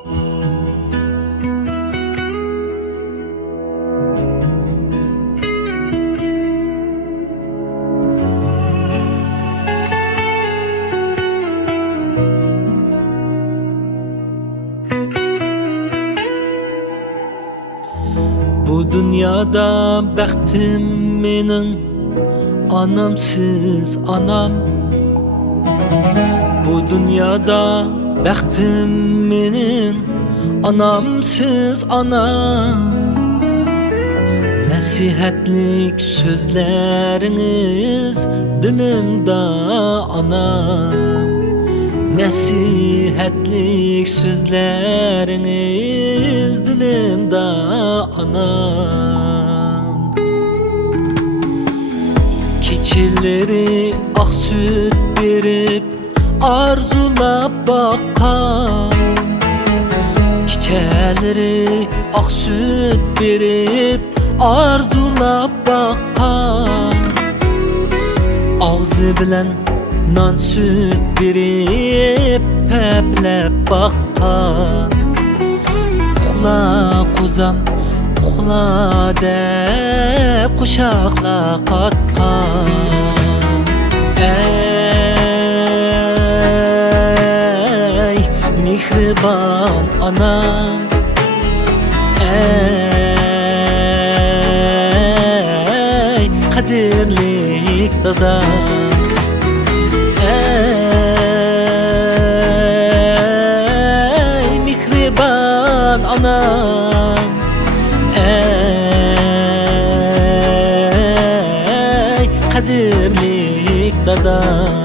Bu dünyada bəxtim menin anamsız anam. Bu dünyada bəxtim menin anamsız anam. Nasihatlik sözleriniz dilimde anam. Nasihatlik sözleriniz dilimde anam. Keçileri ak süt verip arzulap bakan, keçeleri ak süt verip arzulap bakan, ağzı bilen nan süt verip peplep bakan. Uxla kuzam, uxla de kuşakla katkan. Ey mihriban anam, ey kadirlik dadam, ey mihriban anam, ey kadirlik dadam.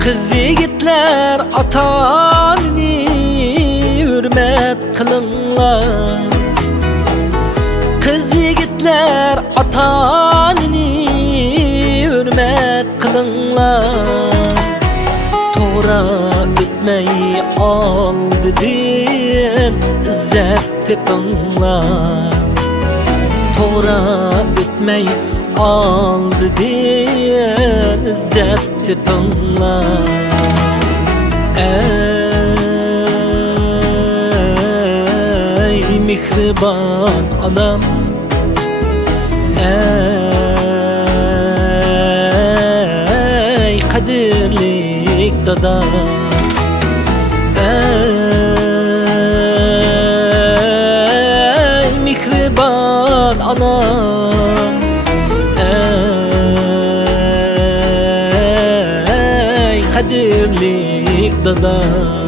Kız yigitler atanini hürmet kılınlar. Kız yigitler atanini hürmet kılınlar. Toğra ötmey aldı din izzet tepinlar. Toğra ötmey aldı din izzet tepinlar. Ey mihriban anam, ey kadirlik dadam, ey mihriban anam, ey kadirlik dadam.